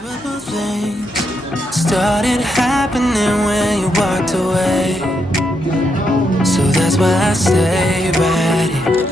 Terrible things started happening when you walked away. So that's why I stay right here.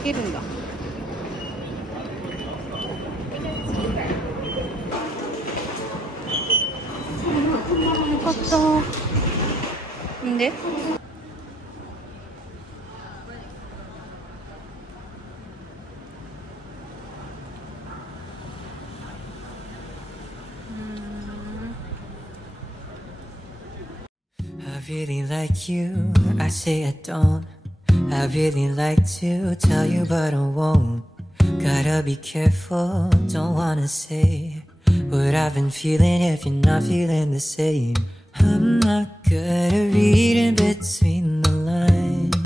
いけるんだ。よかった。んでI really like you, I say I don't. I really like to tell you but I won't. Gotta be careful, don't wanna say what I've been feeling if you're not feeling the same. I'm not good at reading between the lines,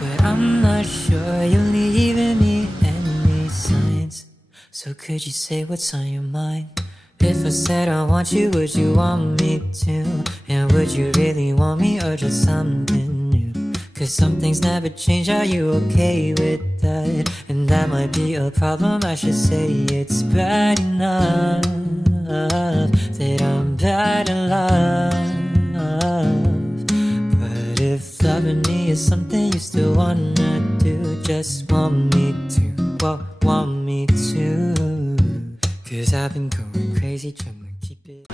but I'm not sure you're leaving me any signs. So could you say what's on your mind? If I said I want you, would you want me to? And would you really want me or just something new? Cause some things never change, are you okay with that? And that might be a problem, I should say it's bad enough that I'm bad in love. But if loving me is something you still wanna do, just want me to, well, want me to. Cause I've been going crazy trying to keep it.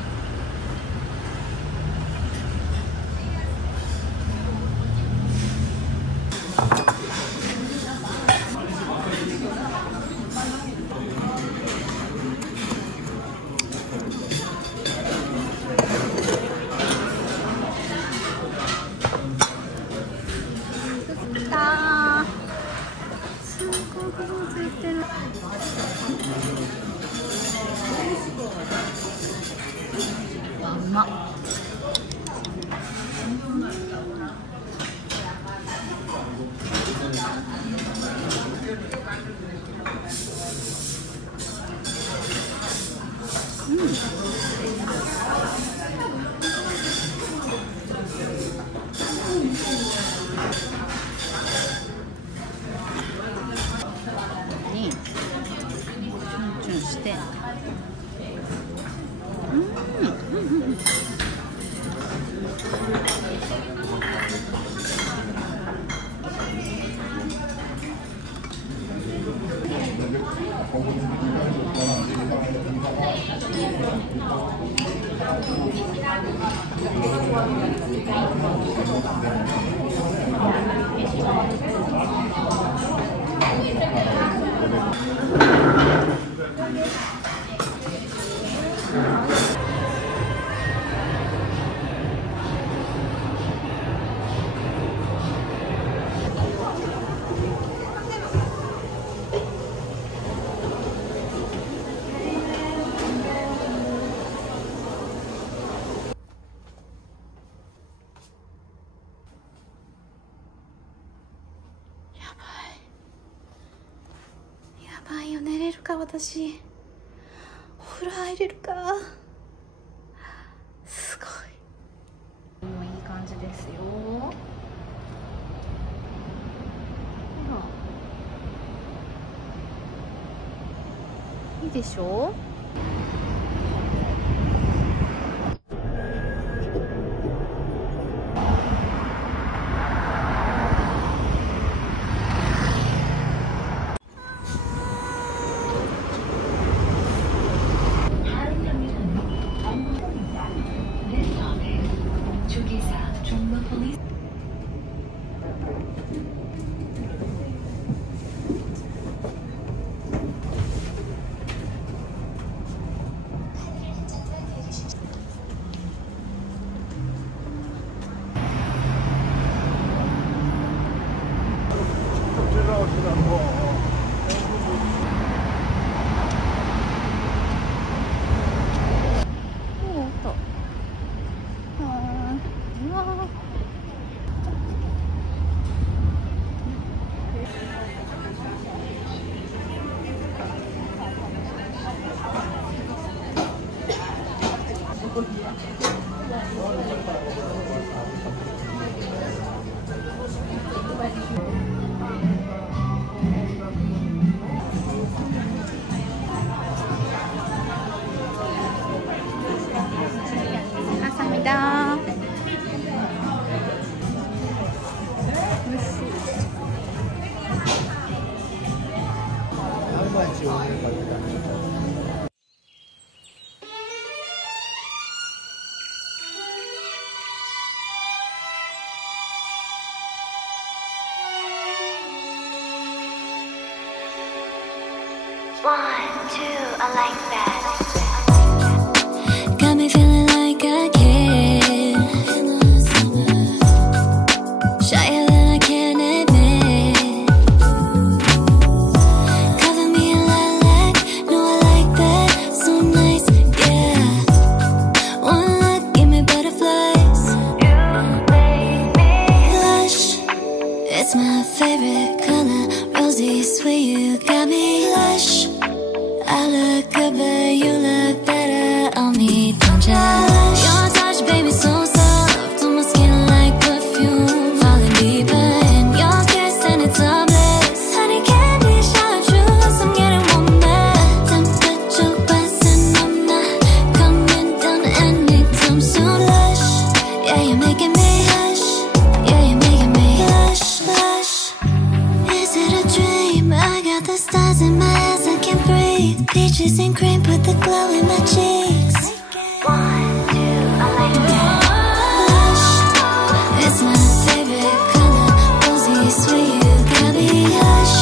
やばいよ、寝れるか私。お風呂入れるか。すごい。もういい感じですよ。ほらいいでしょ。 감사합니다. One, two, I like that. Got me feeling like a kid, shyer than I can admit. Cover me in lilac, no I like that, so nice, yeah. One look, give me butterflies. Lush, it's my favorite color, rosy sweet, you got me lush. I look good, but you look better on me, don't ya? Your touch, baby, so soft on my skin like perfume, falling deeper in your kiss and it's a bliss. Honey candy, chartreuse, I'm getting warmer. Temperature rising, I'm not coming down anytime soon. Lush, yeah, you're making me hush. Yeah, you're making me lush, lush. Is it a dream? I got the stars in my eyes, I can't breathe. Peaches and cream, put the glow in my cheeks. One, two, I like that. Lush, it's my favorite color, rosy sweet, you got me hush.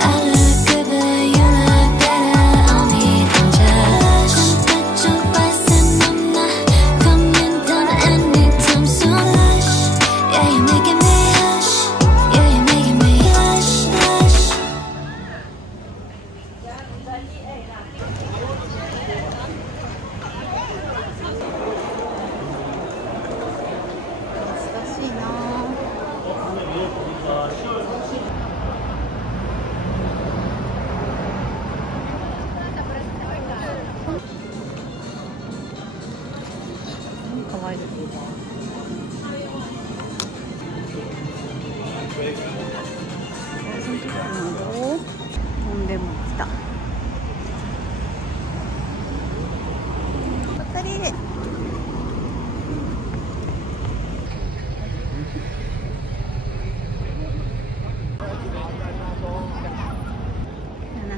I look good, but you look better on me, don't ya? Temperature rising, I'm not coming down anytime soon. Lush, yeah, you're making me hush. Yeah, you're making me hush, hush.7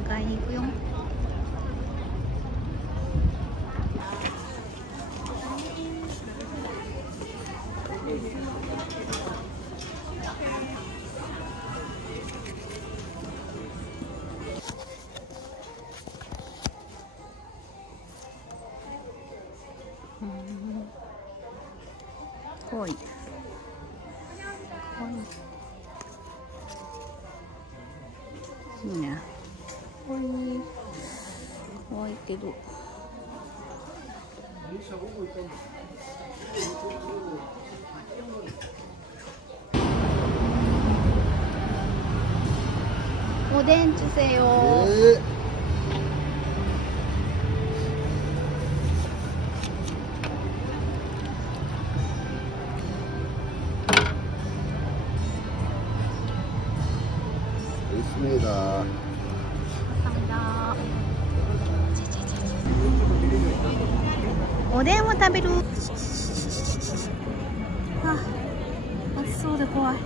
階に行くよ。かわいい。かわいい。いいね。かわいい。かわいいけど。おでん주세요。있습니다. 감사합니다. おでんを食べる。あ、暑そうで怖い。